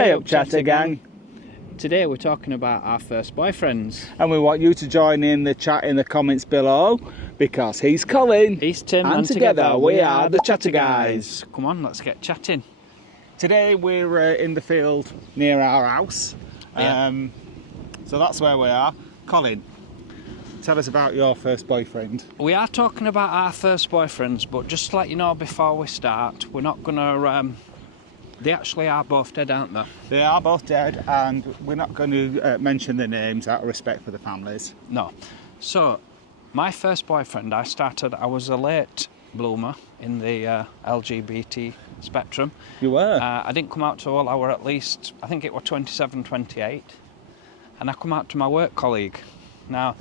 Hey up, Chatter Gang. Today we're talking about our first boyfriends. And we want you to join in the chat in the comments below, because he's Colin. He's Tim, and together we are the Chatter Guys. Come on, let's get chatting. Today we're in the field near our house. Yeah. So that's where we are. Colin, tell us about your first boyfriend. We are talking about our first boyfriends, but just to let you know before we start, we're not going to... They actually are both dead, aren't they? They are both dead, and we're not going to mention their names out of respect for the families. No. So, my first boyfriend, I was a late bloomer in the LGBT spectrum. You were? I didn't come out till I were at least, I think it was 27, 28. And I come out to my work colleague. Now,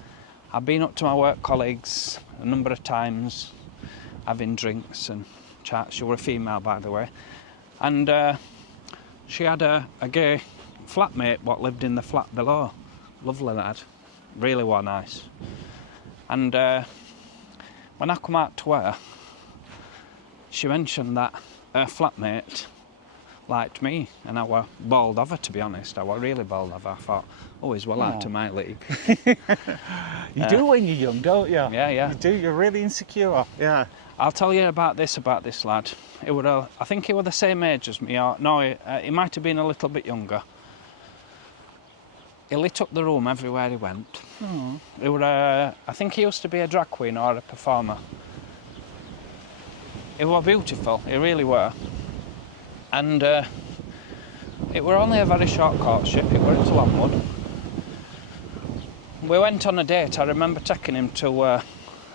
I've been up to my work colleagues a number of times, having drinks and chats. She was a female, by the way. And she had a gay flatmate what lived in the flat below. Lovely lad, really was nice. And when I come out to her, she mentioned that her flatmate liked me, and I were bowled of her, to be honest. I were really bowled of her. I thought, oh, he's well out of my league. You do when you're young, don't you? Yeah. You do, you're really insecure. Yeah. I'll tell you about this lad. It would, I think he was the same age as me, or no, he might have been a little bit younger. He lit up the room everywhere he went. Oh. It would, I think he used to be a drag queen or a performer. He was beautiful, he really were. And it were only a very short courtship, it were into Longwood. We went on a date. I remember taking him to...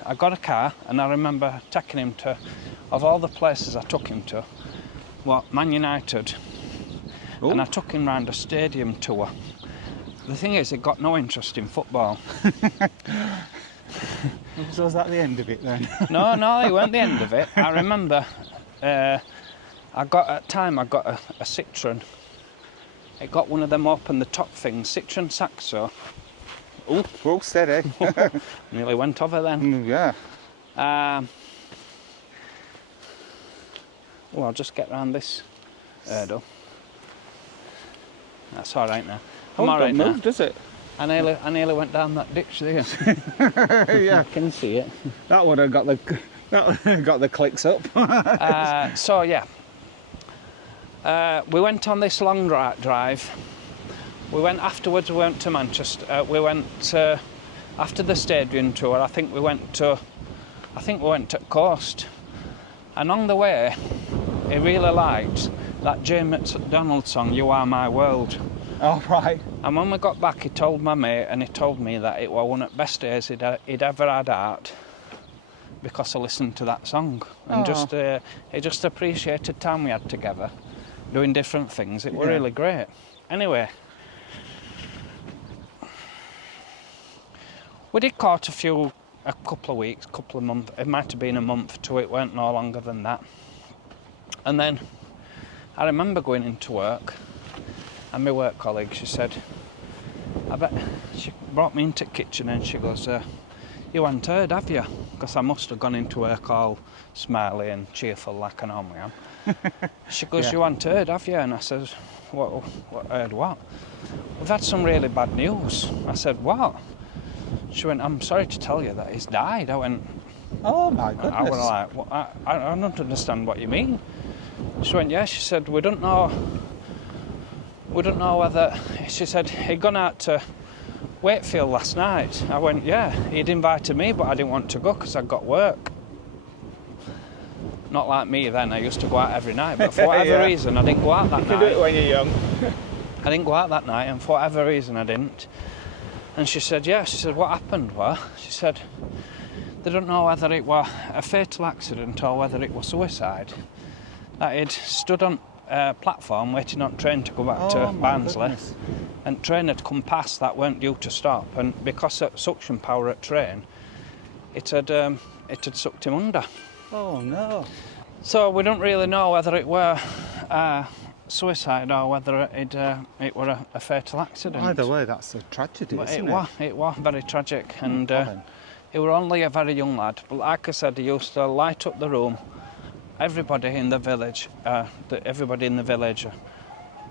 I got a car, and I remember taking him to, of all the places I took him to, Man United. Ooh. And I took him round a stadium tour. The thing is, he got no interest in football. So was that the end of it then? No, it weren't the end of it. I remember, I got a Citroen. It got one of them open the top things, Citroen Saxo. Oh, steady. Nearly went over then. Yeah. I'll just get round this hurdle. That's all right now. I'm all right now. Move, does it? I nearly went down that ditch there. Yeah. I can see it. That would have got the clicks up. So yeah, we went on this long drive. We went afterwards. We went to Manchester. We went after the stadium tour. I think we went to Coast. And on the way, he really liked that James McDonald song, "You Are My World." Oh right. And when we got back, he told my mate, and he told me that it was one of the best days he'd ever had out, because I listened to that song, and he just appreciated time we had together, doing different things. It was really great. Anyway. We did court a couple of weeks, couple of months. It might have been a month to it, weren't no longer than that. And then I remember going into work, and my work colleague, she said, she brought me into the kitchen and she goes, you haven't heard, have you? Because I must have gone into work all smiley and cheerful like I normally am. She goes, you haven't heard, have you? And I said, what heard what? We've had some really bad news. I said, what? She went, I'm sorry to tell you that he's died. I went, oh my goodness. I was like, well, I don't understand what you mean. She went, yeah. She said, we don't know whether, she said, he'd gone out to Wakefield last night. I went, yeah, he'd invited me, but I didn't want to go because I'd got work. Not like me then, I used to go out every night, but for whatever reason, I didn't go out that night. You do it when you're young. I didn't go out that night, and for whatever reason, I didn't. And she said, yeah. She said, what happened was, she said, they don't know whether it was a fatal accident or whether it was suicide. That he'd stood on a platform waiting on train to go back to Barnsley. Goodness. And train had come past that weren't due to stop. And because of suction power at train, it had sucked him under. Oh, no. So we don't really know whether it were suicide or whether it were a fatal accident. Either way, that's a tragedy, isn't it? It was very tragic, and he was only a very young lad. But like I said, he used to light up the room. Everybody in the village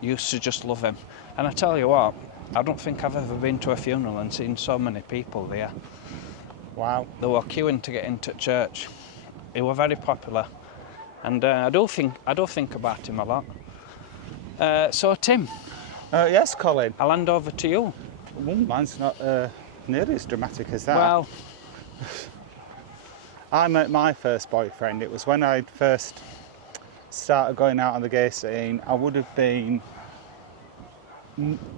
used to just love him. And I tell you what, I don't think I've ever been to a funeral and seen so many people there. Wow. They were queuing to get into church. He was very popular, and I do think about him a lot. So Tim, Yes, Colin. I'll hand over to you. Well, mine's not nearly as dramatic as that. Well, I met my first boyfriend. It was when I first started going out on the gay scene. I would have been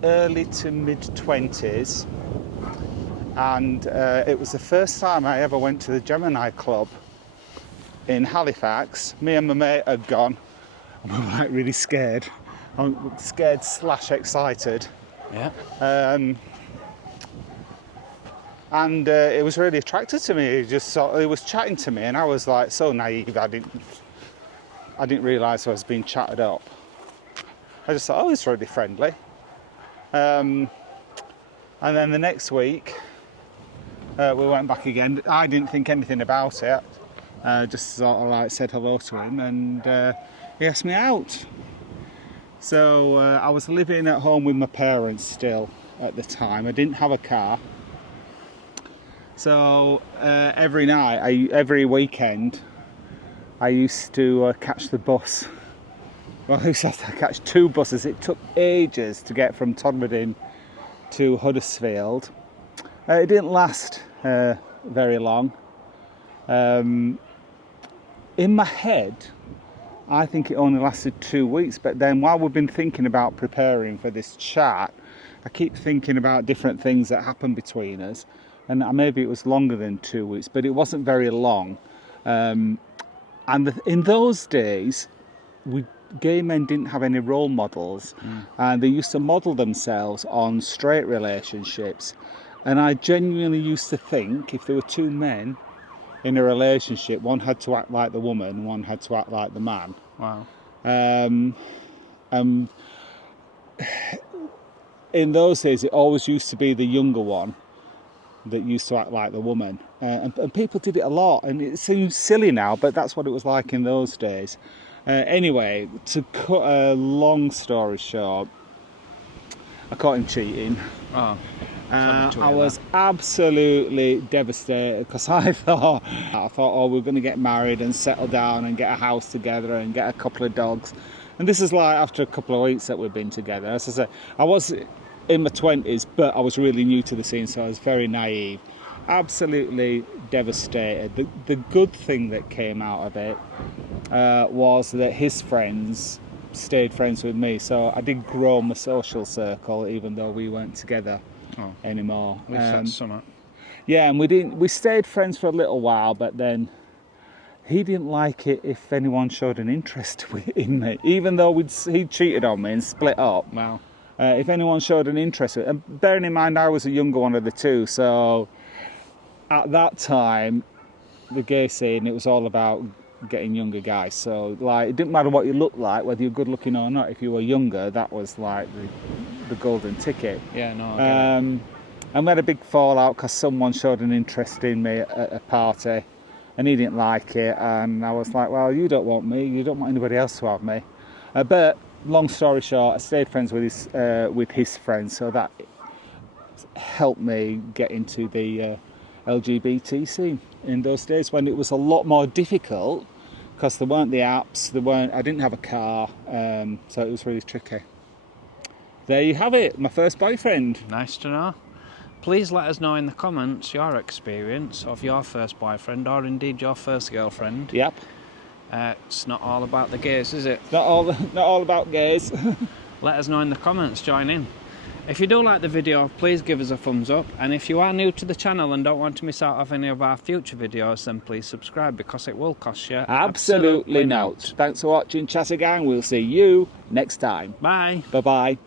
early to mid-20s, and it was the first time I ever went to the Gemini Club in Halifax. Me and my mate had gone, and we were like really scared. I'm scared / excited. yeah. And it was really attracted to me. He was chatting to me, and I was like so naive. I didn't realise I was being chatted up. I just thought, oh, he's really friendly. And then the next week, we went back again. I didn't think anything about it. Just sort of like said hello to him, and he asked me out. So I was living at home with my parents still at the time. I didn't have a car. So every weekend, I used to catch the bus. Well, I used to have to catch 2 buses. It took ages to get from Todmorden to Huddersfield. It didn't last very long. In my head, I think it only lasted 2 weeks, but then while we've been thinking about preparing for this chat, I keep thinking about different things that happened between us, and maybe it was longer than 2 weeks, but it wasn't very long. In those days, gay men didn't have any role models, and they used to model themselves on straight relationships, and I genuinely used to think if there were 2 men in a relationship, one had to act like the woman, one had to act like the man. Wow. In those days, it always used to be the younger one that used to act like the woman. And people did it a lot, and it seems silly now, but that's what it was like in those days. Anyway, to cut a long story short, I caught him cheating. Oh. I was absolutely devastated because I thought, oh, we're going to get married and settle down and get a house together and get a couple of dogs. And this is like after a couple of weeks that we've been together. As I say, I was in my 20s, but I was really new to the scene, so I was very naive. Absolutely devastated. The good thing that came out of it was that his friends stayed friends with me, so I did grow my social circle even though we weren't together anymore. At least that's something. Yeah, and we stayed friends for a little while, but then he didn't like it if anyone showed an interest in me, even though he cheated on me and split up. Wow. If anyone showed an interest, and bearing in mind I was the younger one of the 2, so at that time, the gay scene, it was all about getting younger guys. So like, it didn't matter what you looked like, whether you're good looking or not. If you were younger, that was like the golden ticket. Yeah, no, I get it. And we had a big fallout because someone showed an interest in me at a party, and he didn't like it. And I was like, well, you don't want me, you don't want anybody else to have me. But long story short, I stayed friends with his friends, so that helped me get into the LGBT scene in those days when it was a lot more difficult because there weren't the apps, I didn't have a car, so it was really tricky. There you have it, my first boyfriend. Nice to know. Please let us know in the comments your experience of your first boyfriend, or indeed your first girlfriend. Yep. It's not all about the gays, is it? Not all about gays. Let us know in the comments, join in. If you do like the video, please give us a thumbs up, and if you are new to the channel and don't want to miss out on any of our future videos, then please subscribe, because it will cost you absolutely not. Thanks for watching, Chatter Gang. We'll see you next time. Bye. Bye bye.